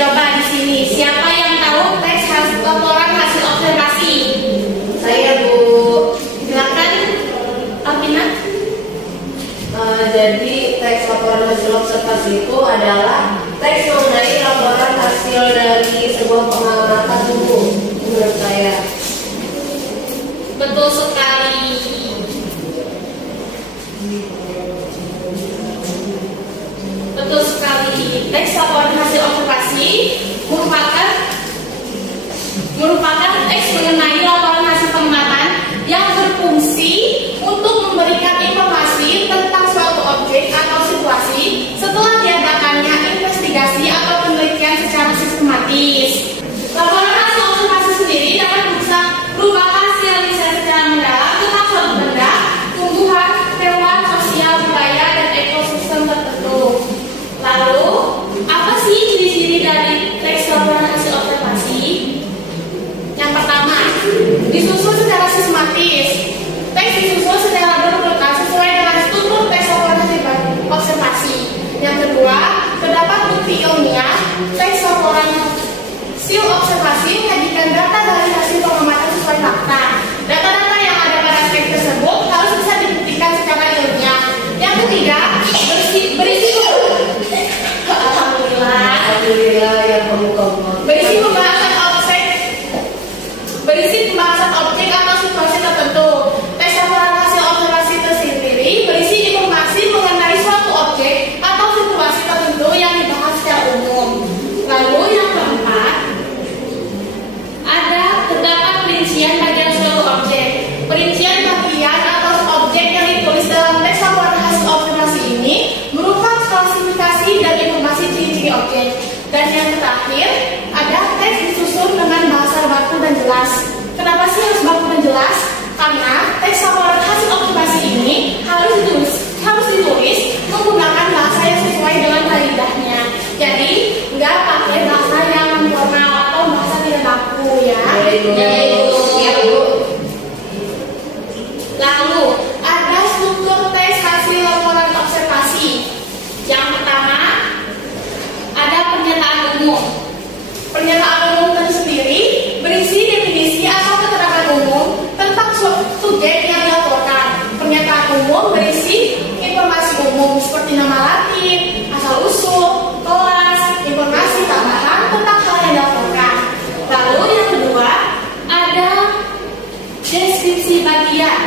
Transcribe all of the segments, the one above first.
Coba di sini, siapa yang tahu teks laporan hasil observasi? Saya, Bu. Silakan, Alvina. Jadi teks laporan hasil observasi itu adalah teks mengenai laporan hasil dari sebuah pengamatan tubuh, menurut saya. Betul sekali. Betul sekali. Teks laporan hasil observasi merupakan teks mengenai laporan hasil pengamatan yang berfungsi untuk memberikan informasi tentang suatu objek atau situasi setelah diadakannya investigasi atau penelitian secara sistematis. Laporan hasil observasi sendiri dapat berupa hasil riset secara mendalam tentang suatu benda, tumbuhan, hewan, sosial, budaya, dan ekosistem tertentu. Lalu, apa sih ciri-ciri dari teks laporan hasil observasi? Yang pertama, disusun secara sistematis. Teks disusun secara berurutan sesuai dengan struktur teks laporan hasil observasi. Yang kedua, terdapat bukti ilmiah. Teks laporan hasil observasi menyajikan data dari hasil pengamatan sesuai fakta. Data-data yang ada pada teks tersebut harus bisa dibuktikan secara ilmiah. Yang ketiga, berisi Alhamdulillah yang kamu. berisi pembahasan objek atau situasi tertentu. Teks laporan hasil observasi tersendiri berisi informasi mengenai suatu objek atau situasi tertentu yang dibahas secara umum. Lalu yang keempat, terdapat perincian bagian suatu objek. Perincian bagian atau objek yang ditulis dalam teks laporan hasil observasi ini berupa klasifikasi dan informasi ciri-ciri objek. Dan yang terakhir, ada teks disusun dengan bahasa baku dan jelas. Kenapa sih harus baku dan jelas? Karena teks laporan hasil observasi ini harus ditulis menggunakan bahasa yang sesuai dengan kaidahnya. Jadi, nggak pakai bahasa yang formal atau bahasa tidak baku ya. Siap, Bu. Lalu, ada struktur teks hasil laporan observasi. Yang pertama, ada pernyataan umum. Pernyataan umum tersendiri berisi definisi atau keterangan umum tentang subjek yang dilaporkan. Pernyataan umum berisi informasi umum seperti nama latin, asal-usul, kelas, informasi tambahan tentang hal yang dilaporkan. Lalu yang kedua, ada deskripsi bagian.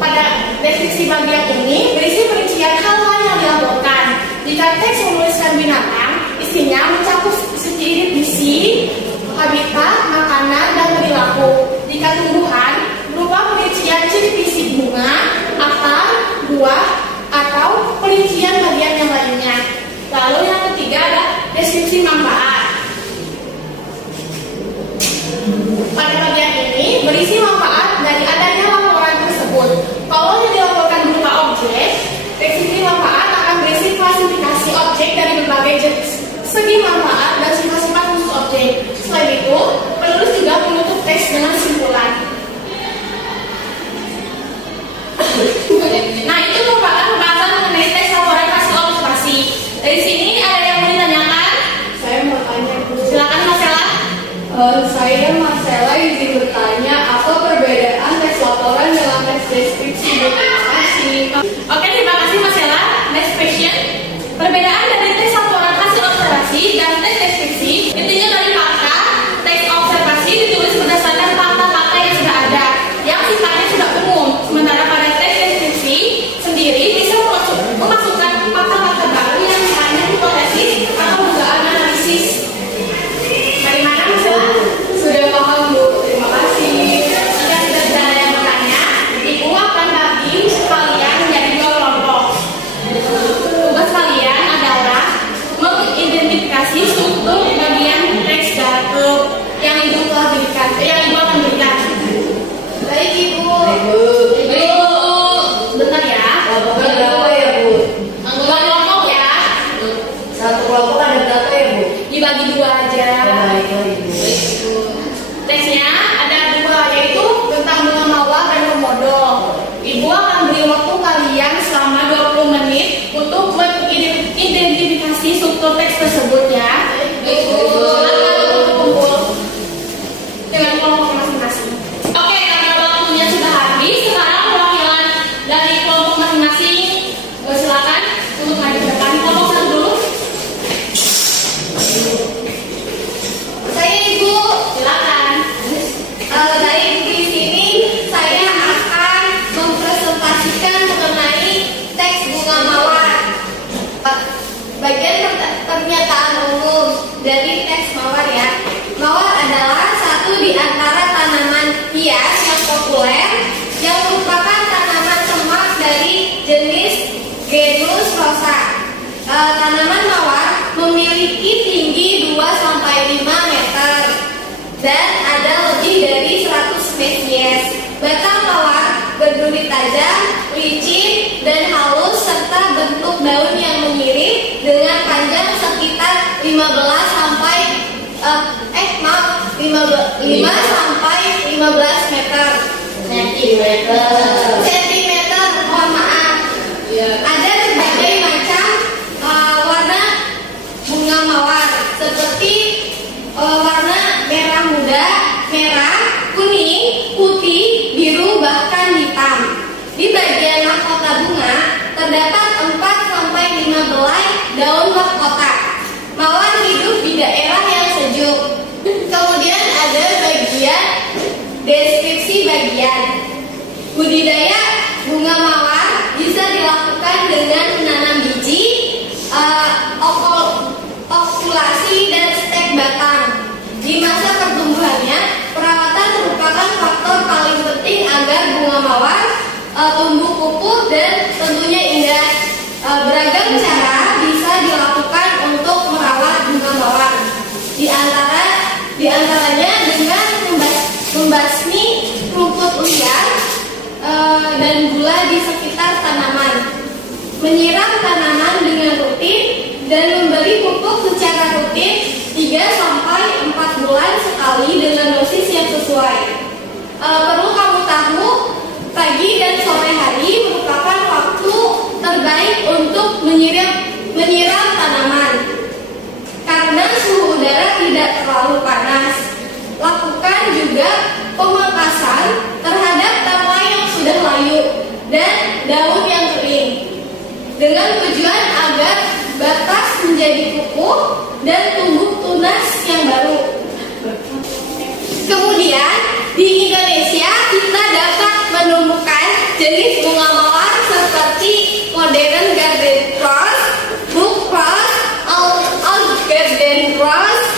Pada deskripsi bagian ini berisi perincian hal-hal yang dilaporkan. Jika teks menuliskan binatang, isinya mencakup seciri visi, habitat, makanan, dan perilaku. Jika tumbuhan, berupa perincian ciri fisik bunga, akar, buah, atau perincian bagian yang lainnya. Lalu yang ketiga ada deskripsi manfaat. Pada bagian ini berisi manfaat dari adanya laporan tersebut. Kalau yang dilaporkan berupa objek, deskripsi manfaat akan berisi klasifikasi objek dari berbagai jenis, segi manfaat dan sifat-sifat khusus objek. Selain itu, penulis juga menutup teks dengan simpulan. Nah, itu merupakan pembahasan mengenai teks laporan hasil observasi. Dari sini ada yang mau ditanyakan? Saya mau tanya, Bu. Silakan, Marcella. Saya Marcella izin bertanya, apa perbedaan teks laporan dengan teks deskripsi? Terima kasih. Oke, terima kasih Marcella. Next question. Perbedaan dari teks laporan hasil observasi dan teks deskripsi intinya dari fakta. Teks observasi ditulis berdasarkan fakta-fakta yang sudah ada, yang sifatnya sudah umum. Sementara pada teks deskripsi sendiri bisa memasukkan fakta-fakta baru yang misalnya hipotesis atau dugaan analisis. Bagaimana Marcella? Sudah paham, Bu. Terima kasih. Jika sudah ada yang bertanya, Ibu akan bagi kalian menjadi dua kelompok. Tugas kalian adalah mengidentifikasi struktur bagian teks data yang Ibu telah berikan, yang Ibu akan berikan. Baik Ibu. Ibu, bentar ya. Kelompoknya berapa ya, Bu? Dua kelompok ya. Satu kelompok ada berapa ya, Bu? Dibagi dua aja. Baiklah, Ibu. Teksnya ada dua, yaitu tentang bunga mawar dan komodo. Ibu akan beri waktu kalian selama 20 menit untuk mengidentifikasi struktur teks tersebut ya. memiliki tinggi 2-5 meter dan ada lebih dari 100 spesies. Batang mawar berduri tajam, licin, dan halus serta bentuk daun yang menyirip dengan panjang sekitar 5 sampai 15 meter. Sentimeter, mohon maaf. Ada berbagai macam warna bunga mawar seperti warna merah muda, merah, kuning, putih, biru, bahkan hitam. Di bagian mahkota bunga terdapat 4-5 belai daun mahkota. Mawar hidup di daerah yang sejuk. Kemudian ada bagian deskripsi bagian. Budidaya bunga mawar bisa dilakukan dengan menanam biji, okulasi, dan stek batang. Di masa pertumbuhannya, perawatan merupakan faktor paling penting agar bunga mawar tumbuh kukuh dan tentunya indah. Beragam cara bisa dilakukan untuk merawat bunga mawar. Di antaranya dengan membasmi rumput liar dan gula di sekitar tanaman, menyiram tanaman dengan rutin, dan memberi pupuk secara rutin 3-4 bulan sekali dengan dosis yang sesuai. Perlu kamu tahu, pagi dan sore hari merupakan waktu terbaik untuk menyiram tanaman karena suhu udara tidak terlalu panas. Lakukan juga pemangkasan terhadap tanaman yang sudah layu dan daun yang kering dengan tujuan agar batas menjadi kukuh dan tumbuh tunas yang baru. Kemudian di Indonesia kita dapat menemukan jenis bunga mawar seperti modern garden rose, book rose, old garden rose,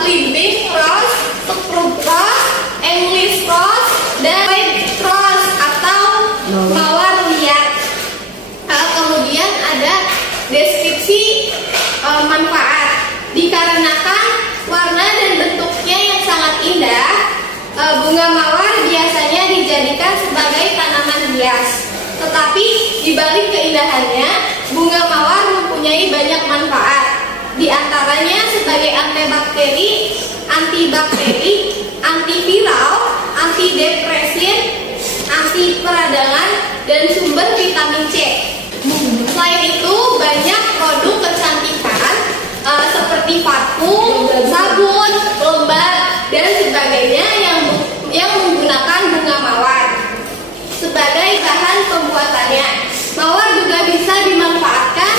climbing rose, spruce rose, English rose, dan white rose atau mawar liar. Kemudian ada deskripsi manfaat. Dikarenakan warna dan bentuknya yang sangat indah, bunga mawar biasanya dijadikan sebagai tanaman hias. Tetapi di balik keindahannya, bunga mawar mempunyai banyak manfaat. Di antaranya sebagai antibakteri, antiviral, antidepresan, anti peradangan, dan sumber vitamin C. Selain itu, banyak produk kecantikan seperti parfum, sabun, lembar, dan sebagainya yang menggunakan bunga mawar sebagai bahan pembuatannya. Mawar juga bisa dimanfaatkan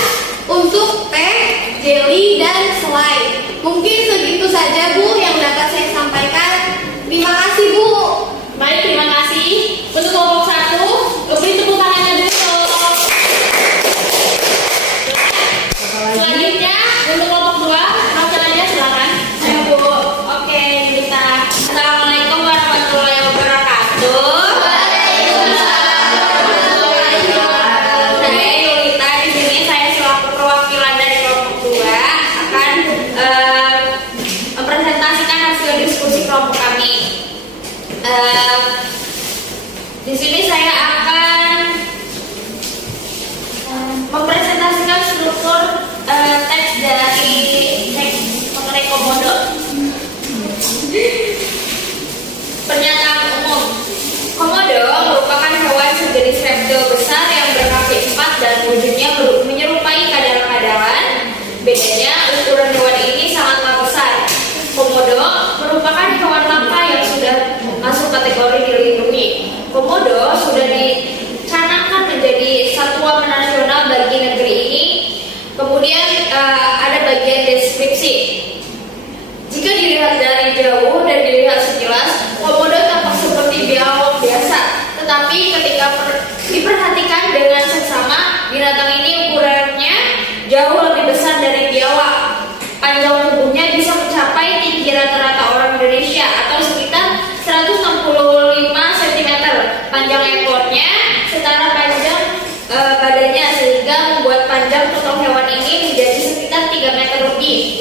untuk teh, jelly, dan selai. Mungkin segitu saja, Bu, yang dapat saya sampaikan. Terima kasih, Bu. Baik, terima kasih. Untuk kelompok 1, beri tepuk tangannya dulu. Selanjutnya, untuk kelompok 2, masalahnya silakan. Ayo, Bu. Oke, kita. Assalamualaikum warahmatullahi wabarakatuh. Saya Yulita. Di sini saya selaku perwakilan dari kelompok 2 akan mempresentasikan hasil diskusi kelompok kami. Di sini saya akan mempresentasikan struktur teks dari teks mengenai komodo. Pernyataan umum. Komodo merupakan hewan sejenis reptil besar yang berkaki 4 dan wujudnya menyerupai kadal-kadalan. Bedanya, ukuran hewan ini sangatlah besar. Komodo merupakan hewan langka yang sudah masuk kategori dilindungi. Komodo sudah dicanangkan menjadi satwa nasional bagi negeri ini. Kemudian ada bagian deskripsi. Jika dilihat dari jauh dan dilihat sekilas, komodo tampak seperti biawak biasa. Tetapi ketika diperhatikan dengan seksama, binatang ini ukurannya jauh lebih besar dari biawak. Panjang tubuhnya bisa mencapai tinggi rata-rata orang Indonesia atau sekitar 165 cm. Panjang ekornya setara panjang badannya, sehingga membuat panjang total hewan ini menjadi sekitar 3 meter lebih.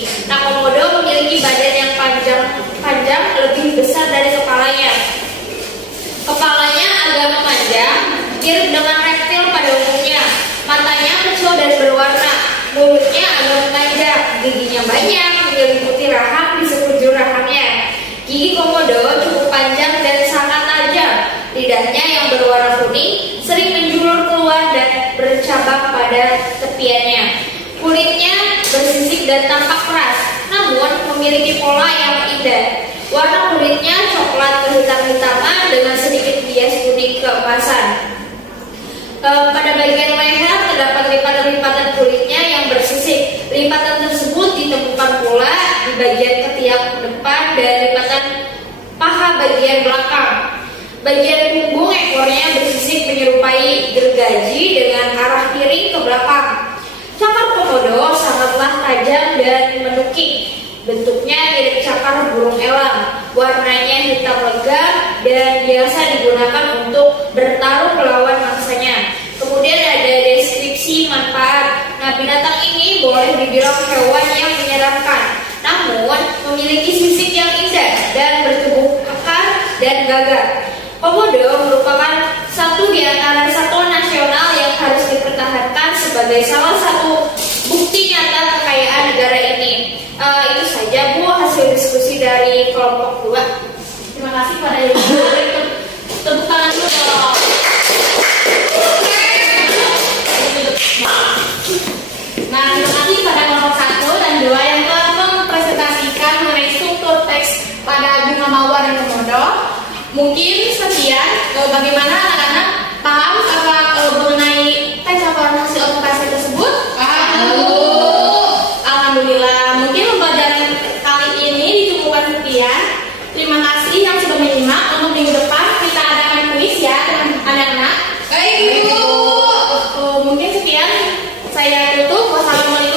banyak menyelimuti rahang di sekujur rahangnya. Gigi komodo cukup panjang dan sangat tajam. Lidahnya yang berwarna kuning sering menjulur keluar dan bercabang pada tepiannya. Kulitnya bersisik dan tampak keras, namun memiliki pola yang indah. Warna kulitnya coklat kehitam-hitaman dengan sedikit bias kuning keemasan. Pada bagian leher terdapat lipatan-lipatan kulitnya yang bersisik. Lipatan tersebut ditemukan pula di bagian ketiak depan dan lipatan paha bagian belakang. Bagian punggung ekornya bersisik menyerupai gergaji dengan arah miring ke belakang. Cakar komodo sangatlah tajam dan menukik. Bentuknya mirip cakar burung elang. Warnanya hitam legam dan biasa digunakan untuk bertarung melawan mangsanya. Kemudian ada deskripsi manfaat. Nah, binatang ini boleh dibilang hewan yang menyeramkan, namun memiliki sisik yang indah dan bertubuh kekar dan gagah. Komodo merupakan satu di antara satwa nasional yang harus dipertahankan sebagai salah satu bukti nyata kekayaan negara ini. Itu saja Bu hasil diskusi dari kelompok 2. Terima kasih pada Ibu. Tepuk tangan dulu dong. Nah, terima kasih pada kelompok 1 dan 2 yang telah mempresentasikan mengenai struktur teks pada bunga mawar dan komodo. Mungkin sekian bagaimana anak-anak paham mengenai teks laporan hasil observasi tersebut? Alhamdulillah, mungkin pembelajaran kali ini dicukupkan sekian. Terima kasih yang sudah menyimak. Untuk minggu depan kita adakan kuis ya dengan anak-anak. Baik, Ibu. Mungkin sekian saya tutup. Wassalamualaikum